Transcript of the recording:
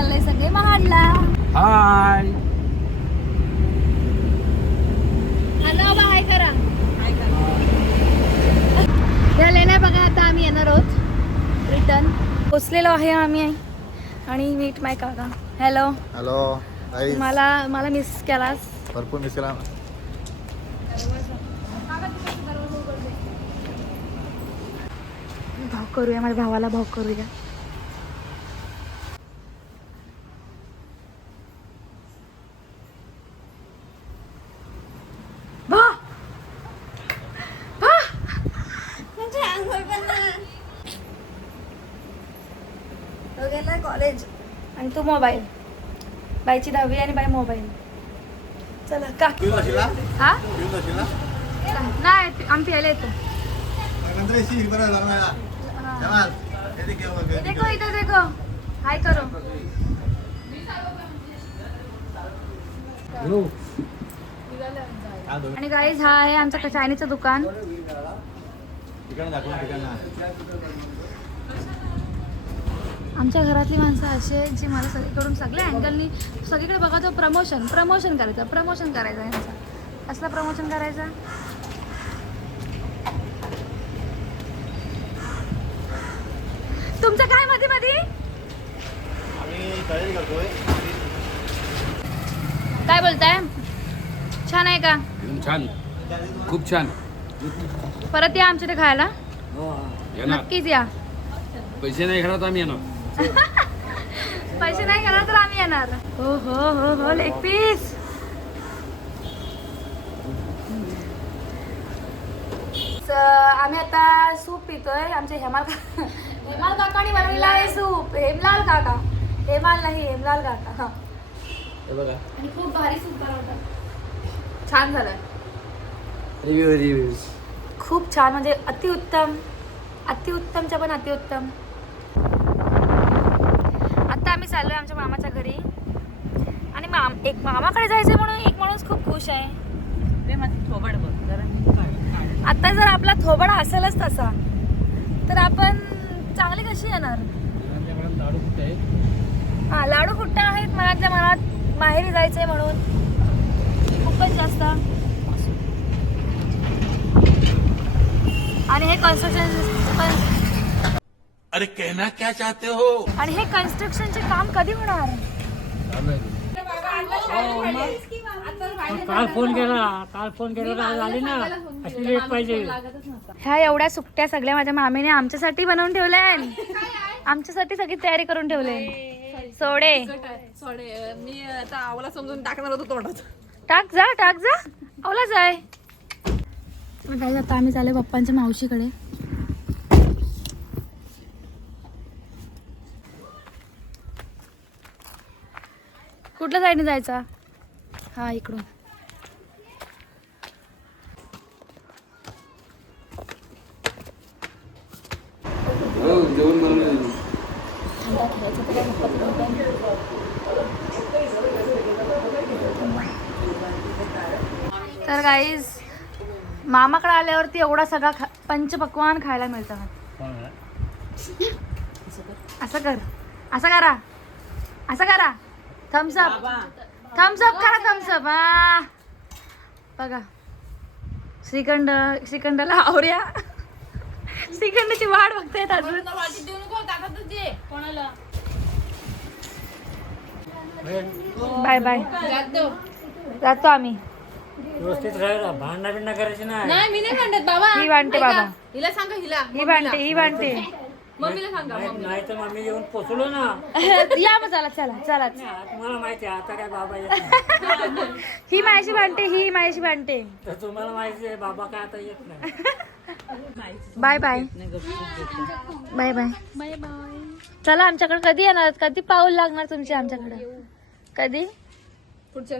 चाललंय सगळे महाडला. हाय. Hello bye करा. झाले नाही बघा, आता आम्ही येणार आहोत रिटर्न. पोचलेलो आहे आम्ही आणि मीट माय काका. Hello hello. मला मिस केलास. भरपूर मिस केला. भाव करूया, माझ्या भावाला भाव करूया. कॉलेज आणि तू मोबाईल. बाईची 10वी आणि बाई मोबाईल. चला का हा नाही आम्ही प्यायला येतो. देखो इधर देखो, हाय करो. आणि गाईज हा आहे आमचं चायनीजचं दुकान. आमच्या घरातली माणसं अशी आहेत जी मला सगळीकडून सगळ्या अँगलनी सगळीकडे बघा तो प्रमोशन करायचं यांचं. असलं प्रमोशन करायचं. तुमचं काय मध्ये मध्ये काय बोलताय? छान आहे का? छान, खूप छान. परत या आमच्या इथे खायला. नक्कीच या. पैसे नाही घरात आम्ही येणार. पैसे नाही घेणार तर आम्ही येणार. हो हो हो हो लेग पीस. आम्ही आता सूप पितोय. आमचे हेमाल काकाने बनवलेला आहे सूप. हेमलाल काका, हेमाल नाही हेमलाल काका. आणि खूप भारी सूप बनवतात. छान झालं. रिव्ह्यू खूप छान, म्हणजे अतिउत्तम. अतिउत्तमच्या पण अतिउत्तम. आता आम्ही चाललोय आमच्या मामाच्या घरी आणि एक मामाकडे जायचंय म्हणून एक माणूस खूप खुश आहे. आता जर आपला थोबाड असेलच तसा तर आपण चांगली कशी येणार? हा लाडू फुट्टा आहेत मनातल्या मनात. माहेरी जायचंय म्हणून खूपच जास्त. आणि हे कन्स्ट्रक्शन पण. अरे कहना क्या चाहते हो? आणि हे कन्स्ट्रक्शनचे काम कधी होणार? काल फोन केला आली ना, अशी लेट पाहिजे. ह्या एवढ्या सुट्ट्या सगळ्या माझ्या मामीने आमच्यासाठी बनवून ठेवल्या. आमच्यासाठी सगळी तयारी करून ठेवले. सोडे मी आता आवला समजून टाकणार होतो तोंडात. टाक जा आवलाच आहे. काय आता आम्ही चालले पप्पांच्या मावशीकडे. कुठल्या साईडने जायचा? हा इकडून. जेवण बनवलं. तर गाईज मामाकडे आल्यावरती एवढा सगळा पंचपक्वान खायला मिळतात. असं करा. थम्सअप करा. थम्सअप. हा बघा श्रीखंडला आवऱ्या. श्रीखंडाची वाट बघतायत अजून. Bye bye. जातो आम्ही. व्यवस्थित राहायला, भांडणा बिंडा करायची नाही. मी नाही भांडत बाबा. ही भांडते बाबा. हिला सांगा. ही भांडते. मम्मीला सांगा. नाही तर मम्मी येऊन पोचलो ना. या मग चला. तुम्हाला माहिती आहे आता काय बाबा येत नाही. ही माझी भांडते. तर तुम्हाला माहिती आहे बाबा काय आता येत नाही. Bye bye. चला आमच्याकडे कधी येणार? कधी पाऊल लागणार तुमचे आमच्याकडे? कधी? पुढच्या